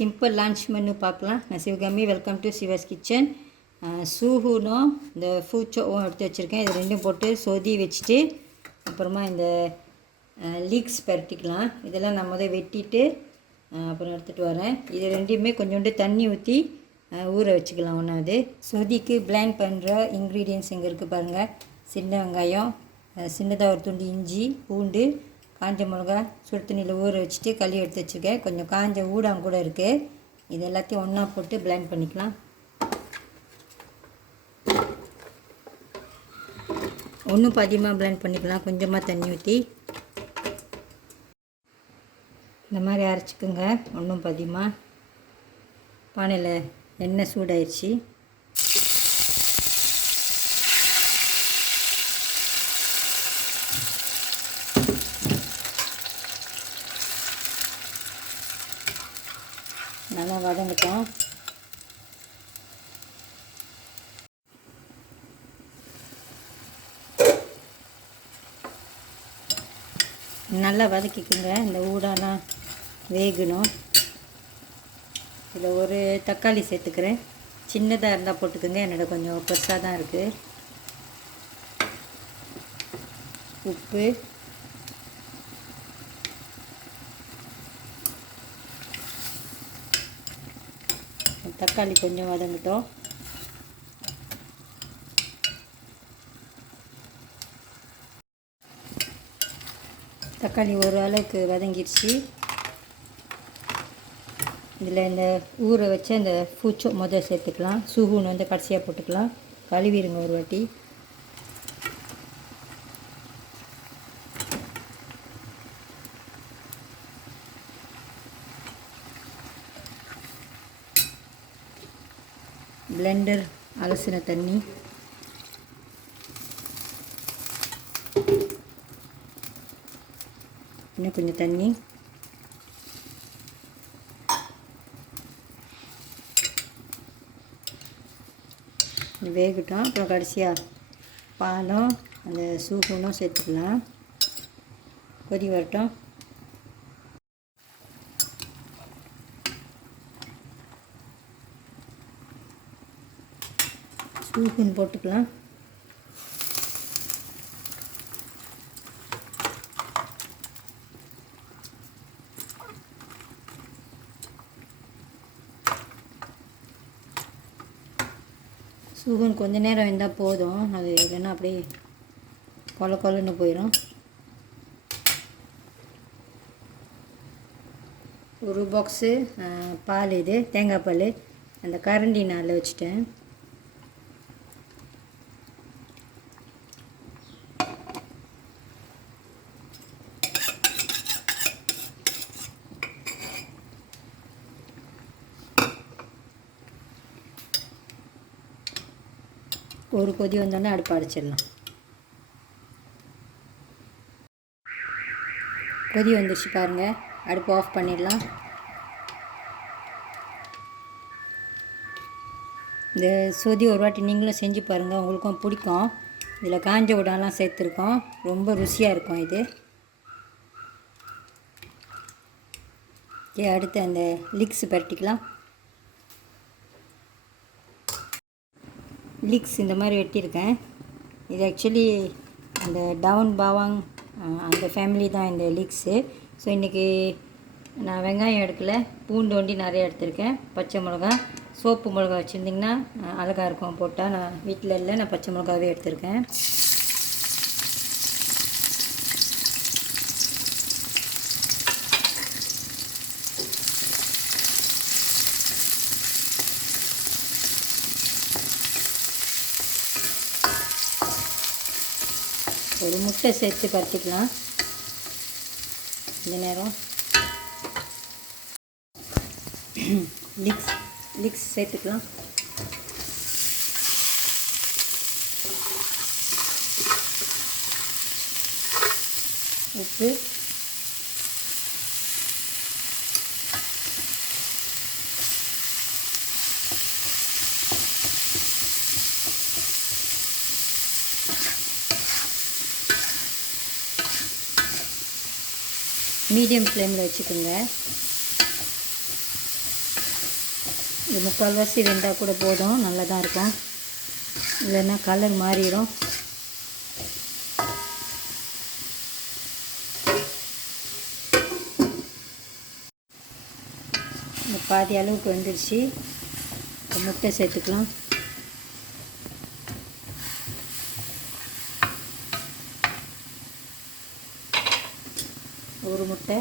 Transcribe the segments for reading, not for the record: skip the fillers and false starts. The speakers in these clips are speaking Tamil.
சிம்பிள் லன்ச் மெனு பார்க்கலாம். நான் Sivakami, welcome to Siva's kitchen. சூஹுனும் இந்த ஃபூச்சோவும் எடுத்து வச்சுருக்கேன். இது ரெண்டும் போட்டு சொதி வச்சுட்டு அப்புறமா இந்த லீக்ஸ் பரட்டிக்கலாம். இதெல்லாம் நான் முதல் வெட்டிட்டு அப்புறம் எடுத்துகிட்டு வரேன். இது ரெண்டையுமே கொஞ்சோண்டு தண்ணி ஊற்றி ஊற வச்சுக்கலாம். ஒன்றாவது சொதிக்கு பிளெண்ட் பண்ணுற இன்க்ரீடியன்ட்ஸ் இங்கே இருக்குது பாருங்கள். சின்ன வெங்காயம், சின்னதாக ஒரு துண்டு இஞ்சி, பூண்டு, காஞ்ச மிளகா சுடு தண்ணியில் ஊற வச்சுட்டு களி எடுத்து வச்சுருக்கேன். கொஞ்சம் காஞ்ச ஊடாம் கூட இருக்குது. இது எல்லாத்தையும் ஒன்றா போட்டு பிளெண்ட் பண்ணிக்கலாம். ஒன்றும் பாதியமாக பிளெண்ட் பண்ணிக்கலாம். கொஞ்சமாக தண்ணி ஊற்றி இந்த மாதிரி அரைச்சிக்குங்க. ஒன்றும் பாதியமாக. பானையில் எண்ணெய் சூடாயிடுச்சு. நல்லா வதங்கட்டும். நல்லா வதக்கிக்குங்க. இந்த ஊடாலாம் வேகணும். இதில் ஒரு தக்காளி சேர்த்துக்கிறேன். சின்னதாக இருந்தால் போட்டுக்கோங்க. என்னோட கொஞ்சம் பெருசாக தான் இருக்குது. உப்பு, தக்காளி கொஞ்சம் வதங்கட்டும். தக்காளி ஓரளவுக்கு வதங்கிடுச்சு. இதில் இந்த ஊற வச்ச இந்த ஃபூச்சோ முதல் சேர்த்துக்கலாம். சூஹூன் வந்து கடைசியாக போட்டுக்கலாம். கழுவிடுங்க ஒரு வாட்டி. பிளெண்டர் அலசின தண்ணி, இன்னும் கொஞ்சம் தண்ணி, வேகட்டும். அப்புறம் கடைசியாக பாலும் அந்த சூப்பும் சேர்த்துக்கலாம். கொதி வரட்டும். சூப்புன்னு போட்டுக்கலாம். சூப்புன்னு கொஞ்ச நேரம் இருந்தால் போதும். அது இல்லைன்னா அப்படியே கொல கொலன்னு போயிடும். ஒரு பாக்ஸு பால், இது தேங்காய் பால் அந்த கரண்டி நாளில் வச்சுட்டேன். ஒரு கொதி வந்தோடனே அடுப்பு அடைச்சிடலாம். கொதி வந்துடுச்சு பாருங்கள். அடுப்பு ஆஃப் பண்ணிடலாம். இந்த சொதி ஒரு வாட்டி நீங்களும் செஞ்சு பாருங்கள், உங்களுக்கும் பிடிக்கும். இதில் காஞ்ச உடலாம் சேர்த்துருக்கோம். ரொம்ப ருசியாக இருக்கும் இது. அடுத்து அந்த லீக்ஸ் பரட்டிக்கலாம். லீக்ஸ் இந்த மாதிரி வெட்டியிருக்கேன். இது ஆக்சுவலி அந்த டவுன் பாவாங் அந்த ஃபேமிலி தான் இந்த லீக்ஸு. ஸோ இன்றைக்கி நான் வெங்காயம் எடுக்கல, பூண்டு ஒண்டி நிறைய எடுத்திருக்கேன். பச்சை மிளகா, சோப்பு மிளகா வச்சுருந்திங்கன்னா அழகாக இருக்கும் போட்டால். நான் வீட்டில் இல்லை, நான் பச்சை மிளகாவே எடுத்திருக்கேன். ஒரு முட்டை சேர்த்து பரட்டிக்கலாம். இந்த நேரம் லீக்ஸ் சேர்த்துக்கலாம். உப்பு, மீடியம் ஃப்ளேமில் வச்சுக்கோங்க. இது முக்கால்வாசி வெந்தால் கூட போதும், நல்லா தான் இருக்கும். இல்லைன்னா கலர் மாறிடும். இந்த பாதி அளவுக்கு வந்துடுச்சு. முட்டை சேர்த்துக்கலாம். ஒரு முட்டை.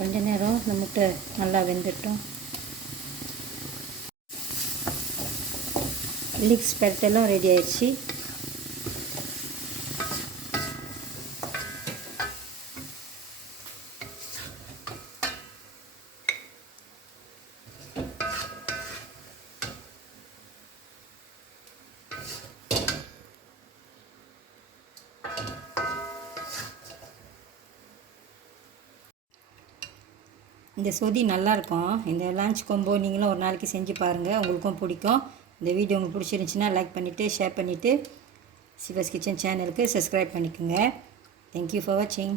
கொஞ்ச நேரம் இந்த முட்டை நல்லா வெந்துட்டோம். லீக்ஸ் பெரட்டெல்லாம் ரெடி ஆயிடுச்சு. இந்த சொதி நல்லாயிருக்கும். இந்த லஞ்ச் கொம்போ நீங்களும் ஒரு நாளைக்கு செஞ்சு பாருங்கள், உங்களுக்கும் பிடிக்கும். இந்த வீடியோ உங்களுக்கு பிடிச்சிருந்துச்சின்னா லைக் பண்ணிவிட்டு ஷேர் பண்ணிவிட்டு சிவாஸ் கிச்சன் சேனலுக்கு சப்ஸ்கிரைப் பண்ணிக்கோங்க. தேங்க்யூ ஃபார் வாட்சிங்.